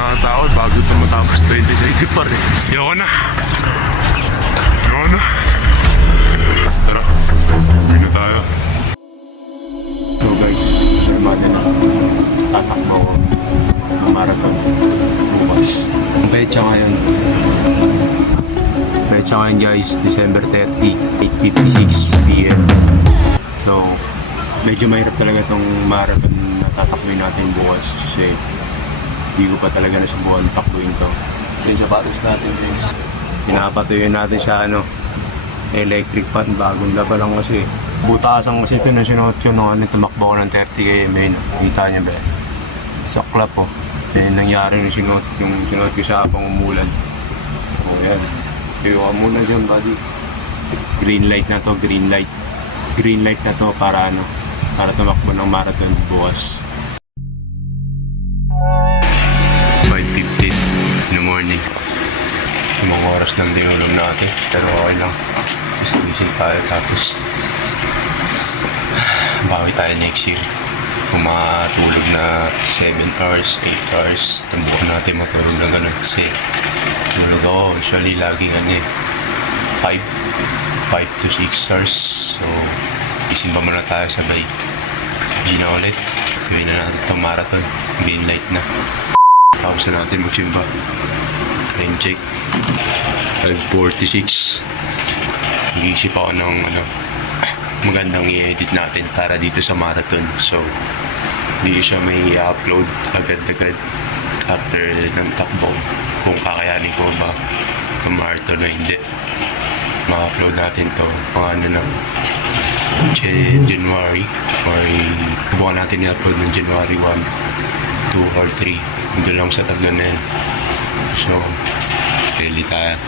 nakakatakot bago ito matapos 2020 pa rin. Yoko na. Tara, uwi na tayo. So guys, Armada na. Tatakbo ko ng marathon bukas. Ang petsa ngayon guys, December 30, 8:56 PM. So, medyo mahirap talaga itong marathon na tatakbuin natin bukas kasi hindi ko pa talaga nasubukan takbuin to. Yung sapatos natin guys, pinapatuloy natin sa electric fan, bagong laba lang kasi. Butasan kasi ito nung sinuot ko nung tumakbo ko ng 30 km. Kita niya ba? Saklap po. Yan yung nangyari nung sinuot ko sa habang umulan. O yan. Kaya ka muna dyan buddy. Green light na to, green light. Green light na to para para tumakbo ng marathon bukas. 5:15 in the morning. Mga oras lang din ulam natin, pero okay lang. Gising tayo tapos bawi tayo next year. Kung matulog na 7 hours, 8 hours, tambukan natin matulog na ganun kasi tulog ako, usually laging 5 to 6 hours. So, gising pa muna tayo sabay G na ulit. Gawin na natin itong marathon, green light na. Tapos na natin magsimba. Time check 5:46. Nag-iisip ako ng magandang i-edit natin para dito sa marathon. So, hindi siya may upload agad-agad after ng takbo. Kung kakayanin ko ba ng marathon na hindi. Ma-upload natin to mga ng January or buwan natin i-upload ng January 1, 2 or 3. Ito lang sa taglan na yan. So, really tayo.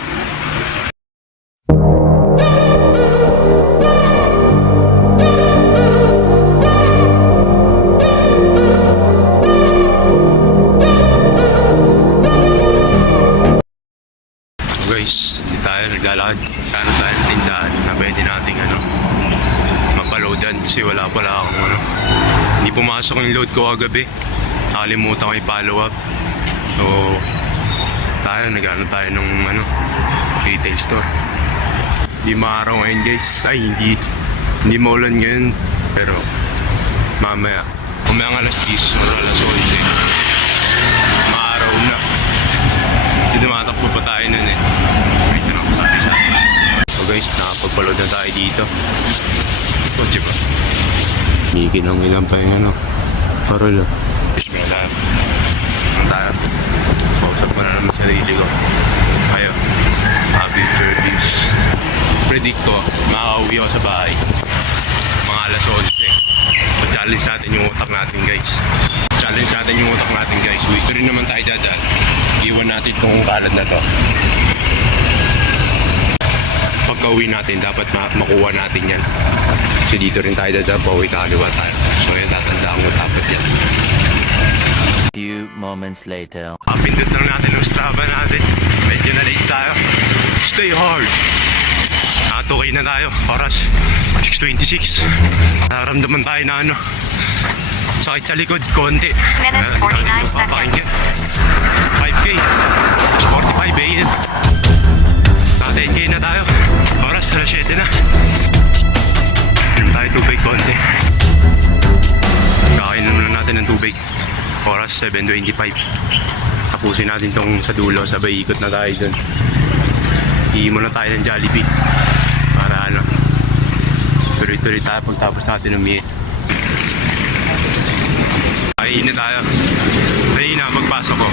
Guys, di tayo naglalakad. Kano tayo ng tindahan na pwede nating mapaloadan kasi wala pala akong hindi pumasok yung load ko kagabi. Nakalimutan ko i-follow up. So, tayo tayo ng retail store. Hindi maaraw ngayon guys. Ay, hindi maulan ngayon. Pero, mamaya ang alas 10, alas 11. Maaraw na. Tumatakbo pa tayo nun Wait na ako sabi sa akin. So guys, nakapagpaload na tayo dito. Kotse pa. Hikin ang ilang pa yung parol. Bismillah. Ang tayo. Pausap ko na naman sarili ko. Kayo. Happy reviews. Predict ko, makakauwi ako sa bahay. Mga alas 11. So challenge natin yung utak natin guys. Ito rin naman tayo dadaan. Iwan natin itong kalat na to. Pagka-uwi natin, dapat makuha natin yan. So dito rin tayo dadaan, pauwi kaliwa tayo. So yan, tatandaan ko dapat yan. Few moments later. Pindot lang natin yung Strava natin. Medyo na late tayo. Stay hard! Nakatukay na tayo. Oras 6:26. Nararamdaman tayo na sakit sa likod, konti. Minutes 49 seconds. 5K. 45 AM. Naka 10K na tayo. Oras, alas 7 na. Inom tayo tubig, konti. Kakain naman natin ng tubig. Oras 7:25. Tapusin natin tong sa dulo. Sabay ikot na tayo dun. Iimo na tayo ng Jollibee. Para tuloy-tuloy tayo pagtapos natin ng meal. Kainin tayo. Kanina magpasok ko.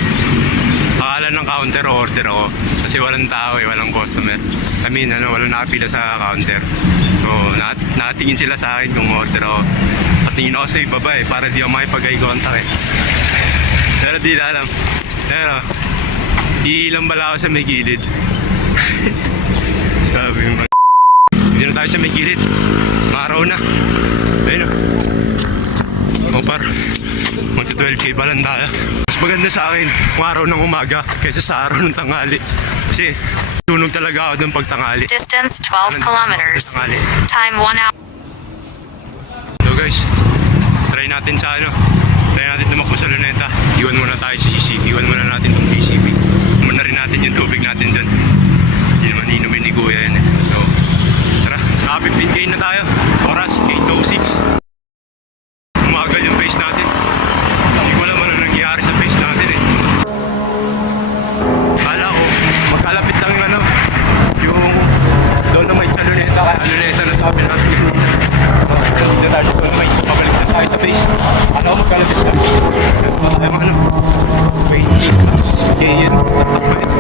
Akala ng counter order ako. Kasi walang tao walang customer. I mean, walang nakapila sa counter. So, nakatingin sila sa akin kung order ako. Patingin ako sa ibaba para di ako makipag-eye contact Pero di na alam. Pero, iilang bala ako sa may gilid. Sabi yung hindi na tayo sa may gilid. Araw na. Ayun o par. Magka 12K ba lang tayo. Mas maganda sa akin kung araw ng umaga kaysa sa araw ng tanghali. Kasi tunog talaga ako doon pag tanghali. Distance 12 kilometers. Time 1 hour. So guys, try natin tumakbo sa Luneta. Iwan muna tayo sa GC. Iwan muna natin 21K yun. Tatakbo yun.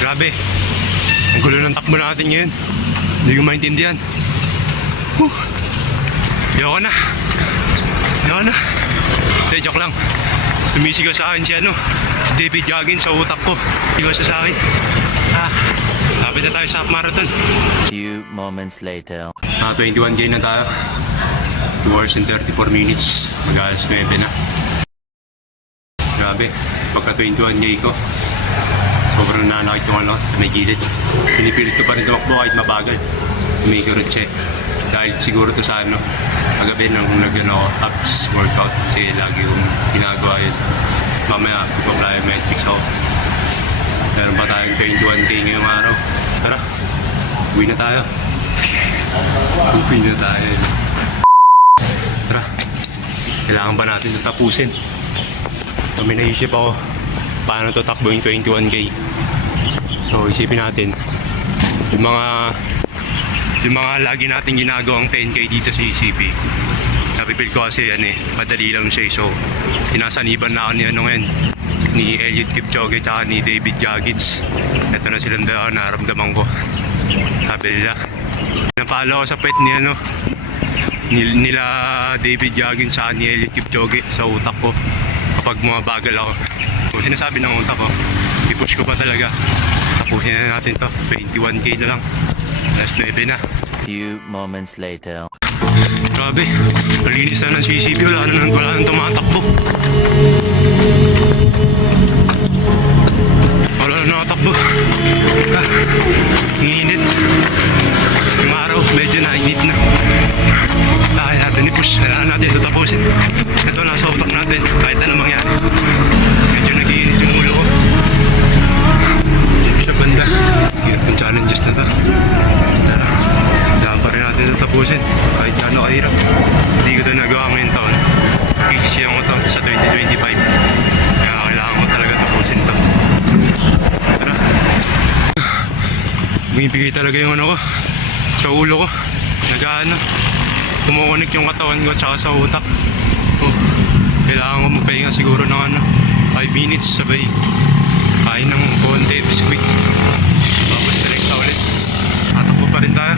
Grabe. Ang gulo ng takbo natin ngayon. Hindi ko maintindihan. Ayoko na. Hindi, joke lang. Sumisigaw sa akin si si David Goggins sa utak ko. Sigaw siya sa akin. Lapit na tayo sa half marathon. Few moments later. 21K na tayo. 2 hours and 34 minutes. Mag-alas 9 na. Grabe. Pagka 21K ko, sobrang nanakit yung may gilid. Pinipilit ko pa rin tumakbo kahit mabagal. May kurutse. Dahil siguro to sa kagabi nung abs workout kasi lagi yung ginagawa yun. Mamaya magpa-plyometrics ako. Meron pa tayong 21K ngayong araw. Tara, uwi na tayo. Tara, kailangan pa natin ito tapusin. So may naisip ako paano to takbo yung 21K. So isipin natin yung mga lagi natin ginagawang 10K dito sa ECP. Napipil ko kasi madali lang siya. So sinasaniban na ako ngayon ni Eliud Kipchoge at ni David Goggins. Ito na silang dalawa naramdaman ko. Sabi nila, napalo ako sa pet nila David Goggins at ni Eliud Kipchoge sa utak ko kapag mabagal ako. So sinasabi ng utak ko, i-push ko pa talaga. Tapusin na natin to. 21K na lang. Last 9 na. Few moments later. Grabe, malinis na ng CCP. Wala nang tumatakbo. Wala na nakatakbo. Init. Yung araw, medyo nainit na. Kaya natin i-push. Kailangan natin ito tapusin. Ito nasa utak natin. Kahit anong mangyari. Medyo nag-iinit yung ulo ko. Siya banda. Hirap yung challenges na ito. Kailangan pa rin natin ito tapusin. Kahit gaano kahirap. Hindi ko ito nagawa ngayong taon. Kikisiyan ko ito sa 2025. Kaya kailangan ko talaga tapusin ito. Tara. Bumibigay talaga yung ko sa ulo ko. Kumukunik yung katawan ko tsaka sa utak. Kailangan ko magpahinga siguro ng 5 minutes sabay. Kain ng konti, biskuit. Tapos select ulit. Tatakbo pa rin tayo.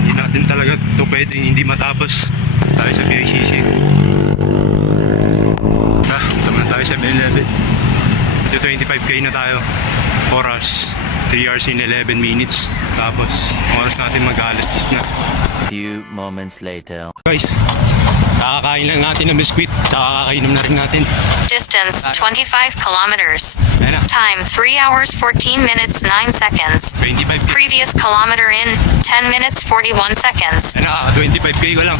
Hindi natin talaga ito pwedeng hindi matapos. Tayo sa PICC. Tama na tayo sa 7-Eleven. 25K na tayo. Oras 3 hours and 11 minutes. Tapos oras natin mag-alas 10 na. Few moments later. Guys, kakakain lang natin ng biskuit. Tsaka kakainom na rin natin. Distance 25 kilometers. Ayan na. Time 3 hours 14 minutes 9 seconds. 25K. Previous kilometer in 10 minutes 41 seconds. Ayan na, 25K ko lang.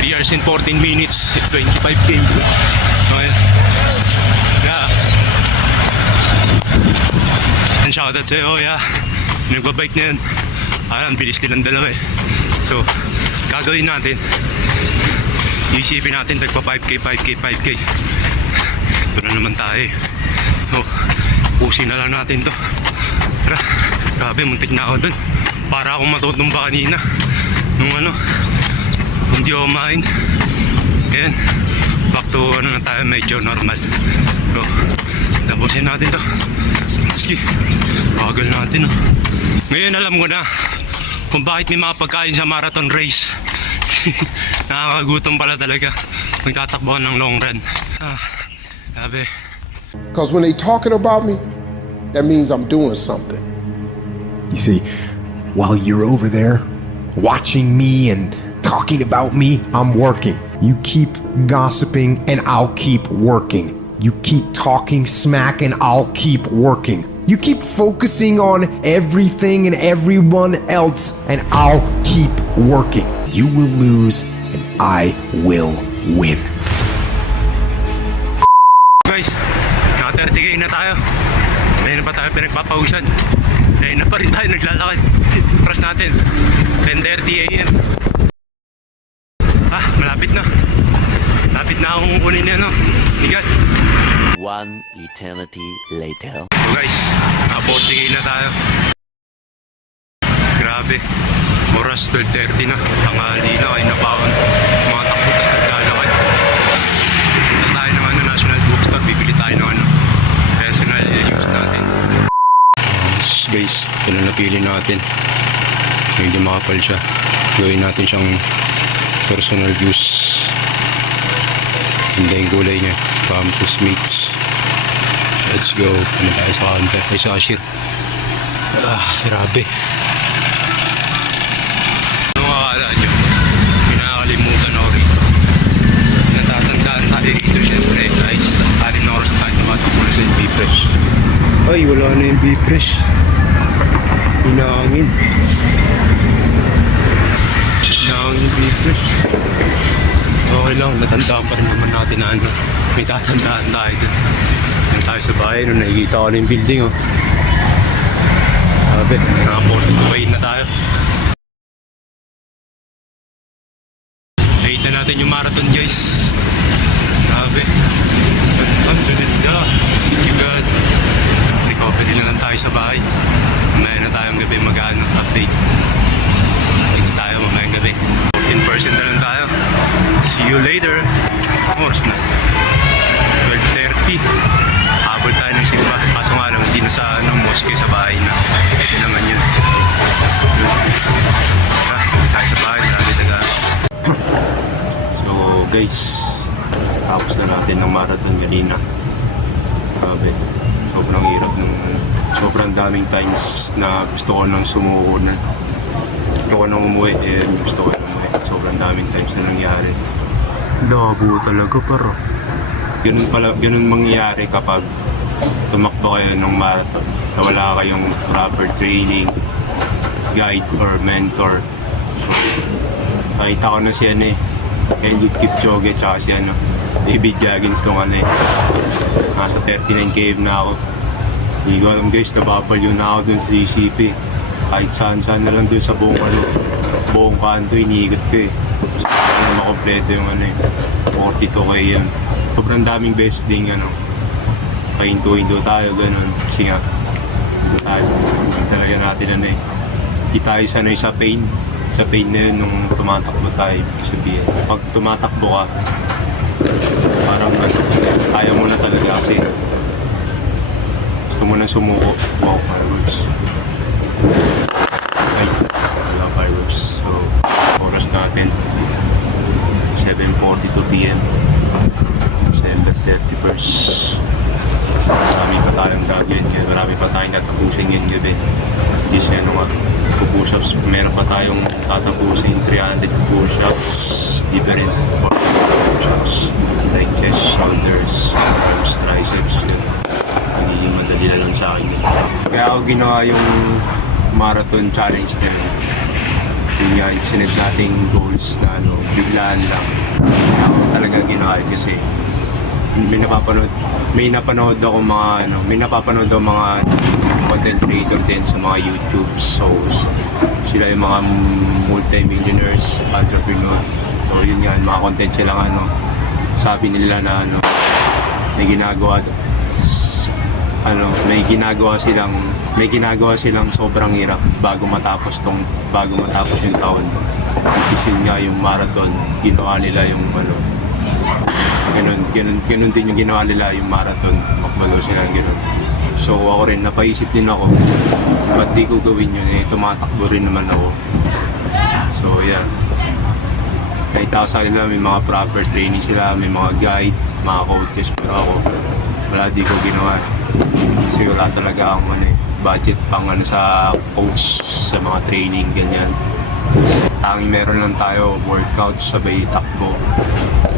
3 hours and 14 minutes. 25K. So, ayan. Yeah. And shoutout sa'yo, yeah. Nagbabike na yun. Ang bilis nilang dalawa eh. So, gagawin natin. Isipin natin tagpa 5K. Ito na naman tayo eh. So, pusin na lang natin to. Tara, grabe, muntik na ako dun. Para akong matutumba kanina. Nung hindi ako kumain. Ayan, back to na tayo, medyo normal. So, tapusin natin to. Sige, bagal natin Ngayon alam ko na kung bakit may mga pagkain sa marathon race. Nakakagutom pala talaga. Nagtatakbo ng long run. Grabe. Because when they talking about me, that means I'm doing something. You see, while you're over there watching me and talking about me, I'm working. You keep gossiping and I'll keep working. You keep talking smack and I'll keep working. You keep focusing on everything and everyone else and I'll keep working. You will lose and I will win. Guys, naka 30K na tayo. Ngayon na pa tayo pinagpapawisan. Ngayon na pa rin tayo naglalakad. Oras natin 10:30 AM. Malapit na. Malapit na akong kunin yan Bigat. One eternity later. So guys, naka 40K na tayo. Grabe. Oras 12:30 na. Tanghali na, kayo na pa ako. Mga takbo tas naglalakad. gagawin natin. Medyo makapal siya. Gawin natin siyang personal use. Ganda yung kulay niya. Campus Mates. Let's go. Ano tayo sa counter? Ay, sa cashier. Grabe. Ano akala nyo? Pinakalimutan ako rito. Natatandaan tayo dito syempre. Ay, sa 6 na oras tayo tumatakbo na sa B-Fresh. Ay, wala na yung B-Fresh. Hinahangin. Hinahangin B-Fresh. Okay lang, natandaan pa rin naman natin na ano. May tatandaan tayo dun. Yan tayo sa bahay, nung nakikita ko na yung building, oh. Sabi, naka-42 na tayo. Nakita natin yung marathon, guys. Sabi, ang ganda. Thank you, God. Recovery na lang tayo sa bahay. Mamaya na tayong gabi update. Thanks tayo mamayang gabi. 14% na lang tayo. See you later. Oras na. 12:30. Habol tayo ng simba. Kaso nga lang, hindi na sa mosque sa bahay na. Ito naman yun. Tayo sa bahay. Marami taga. So guys, tapos na natin ng marathon kanina. Grabe. Sobrang hirap nung sobrang daming times na gusto ko nang sumuko na. Gusto ko nang umuwi. Gusto ko nang umuwi. Sobrang daming times na nangyari. Labo talaga pero. Ganun mangyayari kapag tumakbo kayo ng marathon na wala kayong proper training, guide or mentor. So, nakita ko na si Eliud Kipchoge tsaka si David Goggins nung nasa 39 km na ako. Hindi ko alam guys, nababaliw na ako dun sa ECP. Kahit saan na lang dun sa buong kanto, iniikot ko eh. Gusto ko na makompleto yung 42k yun. Sobrang daming beses ding pahinto-hinto tayo, ganun. Kasi nga, hindi talaga natin hindi tayo sanay sa pain. Sa pain na yun nung tumatakbo tayo. Sabihin, pag tumatakbo ka, parang ayaw mo na talaga kasi gusto mo na sumuko. Wow, fireworks. Ay, wala fireworks. So, oras natin 7:42 p.m. December 31st. Marami pa tayong gagawin kaya marami pa tayong tatapusin ngayong gabi. This push-ups. Meron pa tayong tatapusin 300 push-ups. Different push-ups like chest, shoulders, arms, triceps. Magiging madali na lang sa akin. Kaya ako ginawa yung marathon challenge na yun. Yun nga, sinad nating goals na biglaan lang. Kaya ako talaga ginawa kasi may napapanood ako mga content creator din sa mga YouTube shows. Sila yung mga multi-millionaires, entrepreneur. So yun nga, mga content sila sabi nila na may ginagawa silang sobrang hirap bago matapos yung taon. Which is yun nga yung marathon, ginawa nila yung ganun din yung ginawa nila yung marathon, makbalo sila ganun. So ako rin, napaisip din ako, ba't di ko gawin yun tumatakbo rin naman ako. So yan, kahit ako sa kanila may mga proper training sila, may mga guide, mga coaches, pero ako wala, di ko ginawa kasi wala talaga ang budget pang sa coach sa mga training ganyan. Tanging meron lang tayo workouts, sabay takbo,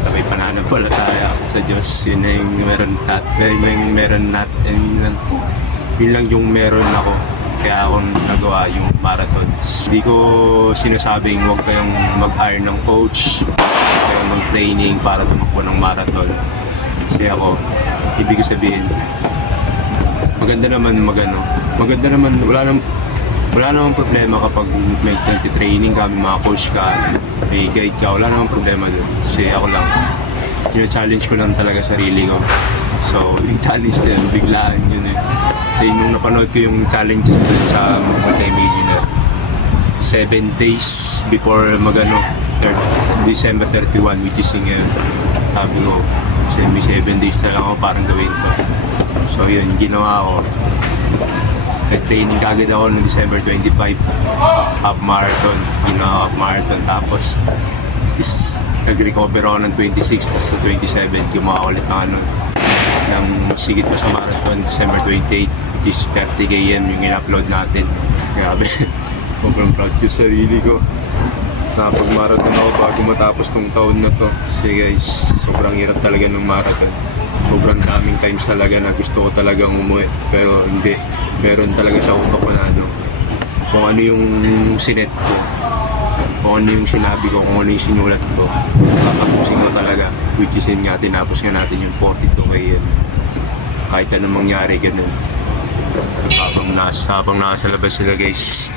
sabay pananampalataya sa Diyos. Yun na yung yun lang yung meron ako. Kaya ako nagawa yung marathons. Hindi ko sinasabing huwag kayong mag-hire ng coach, huwag kayong mag-training para tumakbo ng marathon. Kasi ako, ibig sabihin, maganda naman wala namang problema kapag may training ka, may mga coach ka, may guide ka, wala namang problema doon. Kasi ako lang, challenge ko lang talaga sarili ko. So, yung challenge din, biglaan yun eh. Kasi nung napanood ko yung challenges doon sa multi-millionaire, 7 days before December 31, which is ngayon, sabi ko, may 7 days na lang ako parang gawin to. So yun, ginawa ko. May training kagad ako noong December 25. Half marathon. Ginawa half marathon. Tapos, nag-recover ako ng 26. Tapos sa 27, gumawa ulit ng ano, ng sigit pa sa marathon, December 28, which is 30 km yung in-upload natin. Grabe. Sobrang proud ko sa sarili ko. Nakapag-marathon ako bago matapos tong taon na to. Kasi guys, sobrang hirap talaga ng marathon. Sobrang daming times talaga na gusto ko talagang umuwi. Pero hindi. Meron talaga sa utak ko na ano, kung ano yung sinet ko, kung ano yung sinabi ko, kung ano yung sinulat ko, tatapusin ko talaga. Which is yun nga, tinapos nga natin yung 42 km. Kahit anong mangyari, ganun. Habang nasa labas sila guys.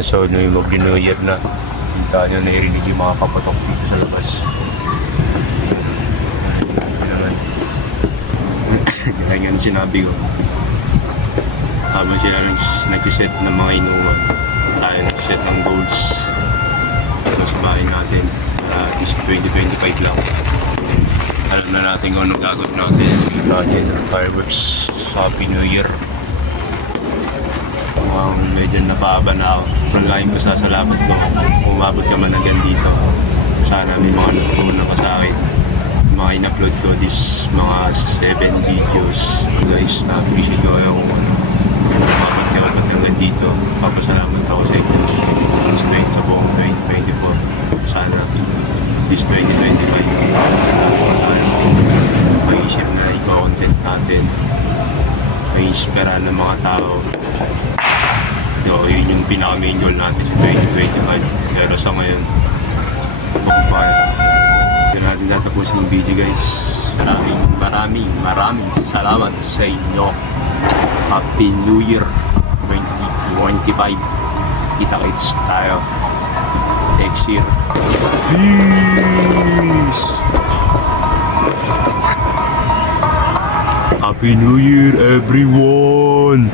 So, no, yung mag-New Year na. Hintaan nyo, narinig yung mga kapatok dito sa labas. Ganyan nga sinabi ko. Habang sila nag-set ng mga inuwan, tayo nag-set ng goals. Sa bahay natin. At least 2025 lang. Alam na natin kung anong gagawin natin. Natin ang fireworks. Happy New Year. Medyo napahaba na ako. Kung laging ko sasalamat ko, kung umabot ka man hanggang dito. Sana may mga natutunan ka sa akin. Mga in-upload ko this mga 7 videos. Guys, na-appreciate ko yung umabot ka man hanggang dito. Papasalamat ako sa inyo. Respect sa buong 2024. Sana this 2025 may-isip na i-content natin. May-inspira ng mga tao. So, yun yung pinaka-main goal natin sa 2025. Pero sa ngayon, yun natin tatapusin yung video guys. Maraming salamat sa inyo. Happy New Year 2025. Kita-kits tayo next year. Peace! Happy New Year everyone!